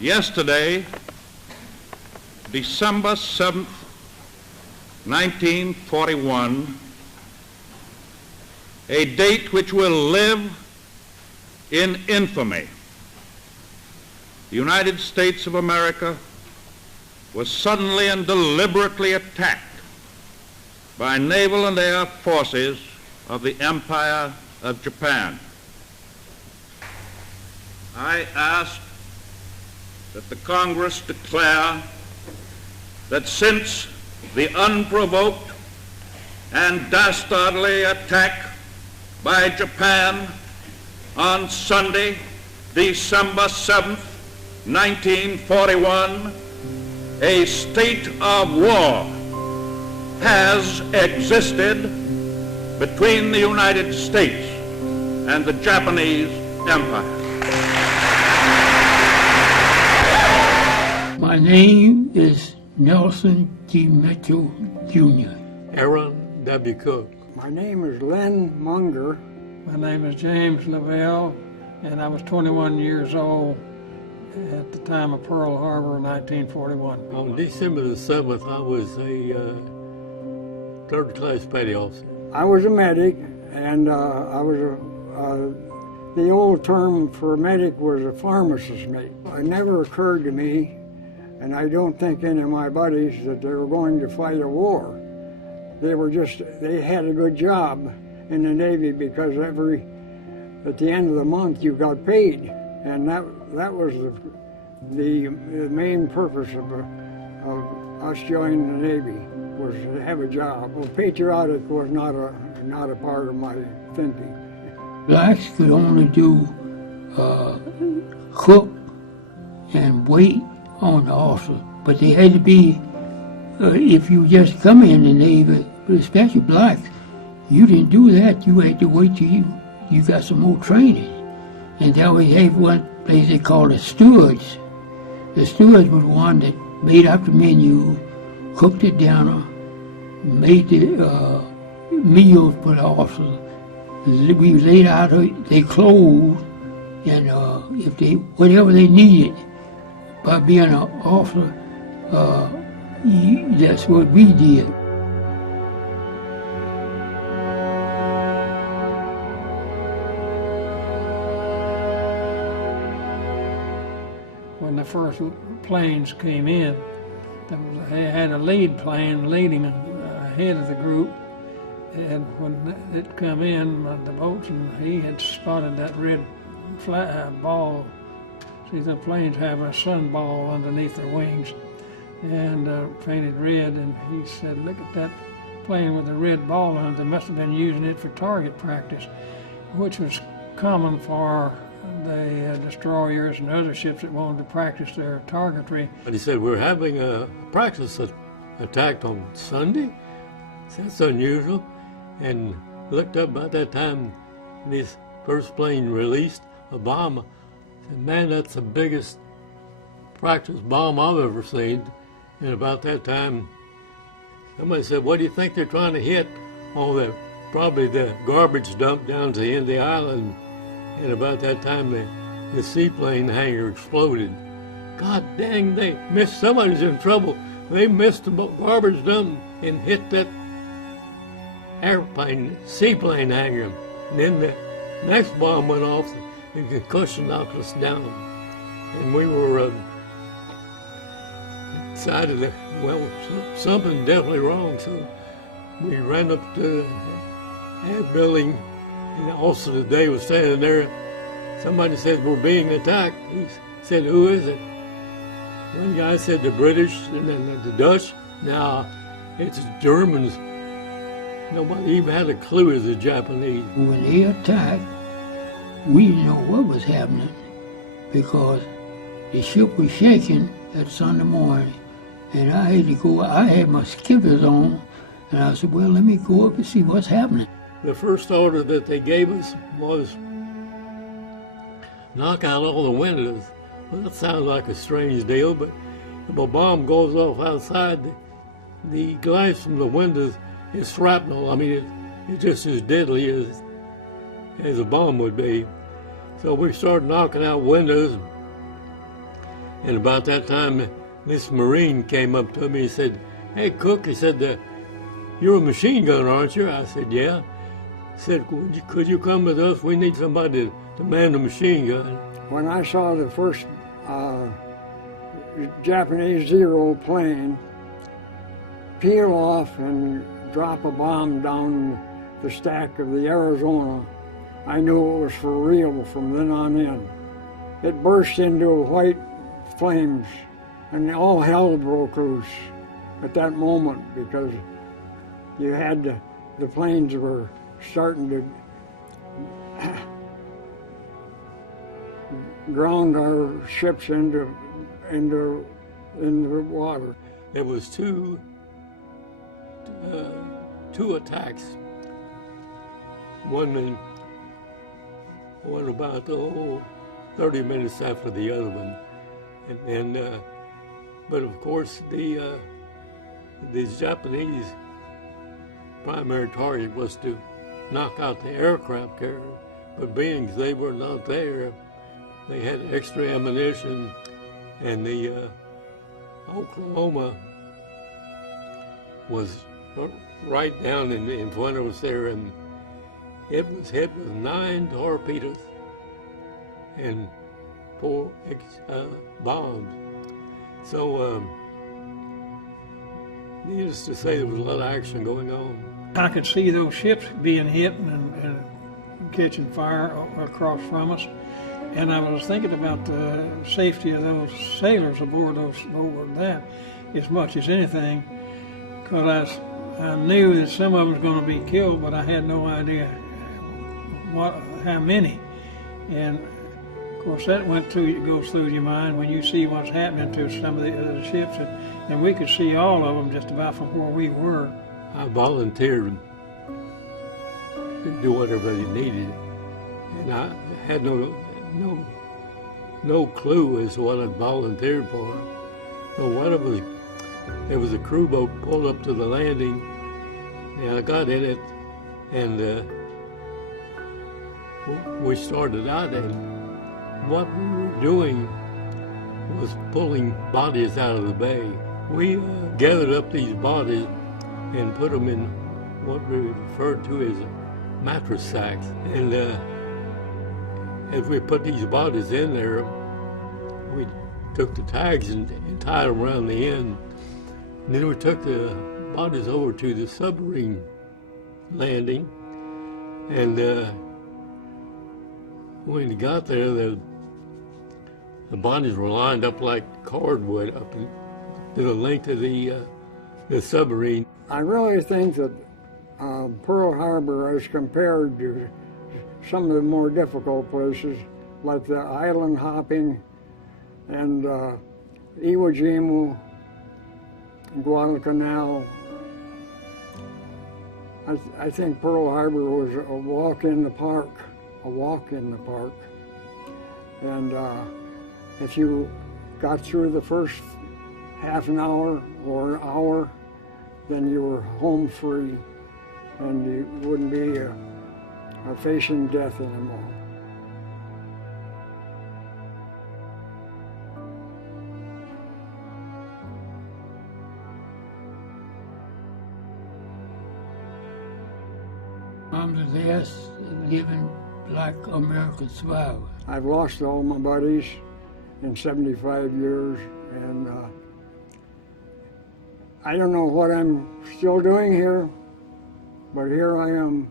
Yesterday, December 7th, 1941, a date which will live in infamy. The United States of America was suddenly and deliberately attacked by naval and air forces of the Empire of Japan. I ask that the Congress declare that since the unprovoked and dastardly attack by Japan on Sunday, December 7th, 1941, a state of war has existed between the United States and the Japanese Empire. My name is Nelson G. Mitchell, Jr. Aaron W. Cook. My name is Len Munger. My name is James Leavelle, and I was 21 years old at the time of Pearl Harbor in 1941. On December the 7th, I was a third-class petty officer. I was a medic, and I was the old term for a medic was a pharmacist mate. It never occurred to me, and I don't think any of my buddies, that they were going to fight a war. They had a good job in the Navy because at the end of the month you got paid. And that was the main purpose of us joining the Navy, was to have a job. Well, patriotic was not a part of my thinking. Blacks could only do cook and wait on the officer, but they had to be, if you just come in the Navy, especially blacks, you didn't do that. You had to wait till you got some more training. And then we had one place they called the stewards. The stewards was one that made up the menu, cooked the dinner, made the meals for the officers. We laid out their clothes and whatever they needed. By being an officer, that's what we did. When the first planes came in, they had a lead plane leading ahead of the group, and when it come in, the boatswain, he had spotted that red ball. See, the planes have a sun ball underneath their wings and painted red, and he said, look at that plane with the red ball on it. They must have been using it for target practice, which was common for the destroyers and other ships that wanted to practice their targetry. But he said, we're having a practice attack on Sunday. That's unusual. And looked up about that time, this first plane released a bomb. And man, that's the biggest practice bomb I've ever seen. And about that time, somebody said, what do you think they're trying to hit? Oh, probably the garbage dump down to the end of the island. And about that time, the seaplane hangar exploded. God dang, they missed, somebody's in trouble. They missed the garbage dump and hit that seaplane hangar. And then the next bomb went off. The concussion knocked us down, and we were decided that, well, something definitely wrong. So we ran up to the building, and also the day was standing there. Somebody said, we're being attacked. He said, who is it? One guy said the British, and then the Dutch. Now it's Germans. Nobody even had a clue it was the Japanese. When they attacked, we didn't know what was happening because the ship was shaking that Sunday morning, and I had to go. I had my skippers on, and I said, well, let me go up and see what's happening. The first order that they gave us was knock out all the windows. Well, that sounds like a strange deal, but if a bomb goes off outside, the glass from the windows is shrapnel. I mean, it's just as deadly as a bomb would be. So we started knocking out windows, And about that time, this Marine came up to me and said, "Hey, Cook," he said, "you're a machine gunner, aren't you?" I said, "Yeah." He said, could you come with us? We need somebody to man the machine gun." When I saw the first Japanese Zero plane peel off and drop a bomb down the stack of the Arizona, I knew it was for real from then on in. It burst into white flames, and all hell broke loose at that moment, because you had the planes were starting to ground our ships into the water. There was two attacks. One about 30 minutes after the other one, and but of course the Japanese primary target was to knock out the aircraft carrier, but being they were not there, they had extra ammunition, and the Oklahoma was right down in front of us there, and it was hit with 9 torpedoes and 4 bombs. So, needless to say, there was a lot of action going on. I could see those ships being hit and catching fire across from us, and I was thinking about the safety of those sailors aboard that as much as anything, because I knew that some of them was going to be killed, but I had no idea how many. And of course, that goes through your mind when you see what's happening to some of the ships, and we could see all of them just about from where we were. I volunteered to do whatever they needed, and I had no clue as to what I volunteered for. So there was a crew boat pulled up to the landing, and I got in it, and we started out, and what we were doing was pulling bodies out of the bay. We gathered up these bodies and put them in what we referred to as mattress sacks. And as we put these bodies in there, we took the tags and tied them around the end. And then we took the bodies over to the submarine landing, and when we got there, the bodies were lined up like cordwood up to the length of the submarine. I really think that Pearl Harbor, as compared to some of the more difficult places, like the island hopping and Iwo Jima, Guadalcanal, I think Pearl Harbor was a walk in the park. And if you got through the first half an hour or an hour, then you were home free, and you wouldn't be facing death anymore. I'm the last living Black American survivor. I've lost all my buddies in 75 years, and I don't know what I'm still doing here, but here I am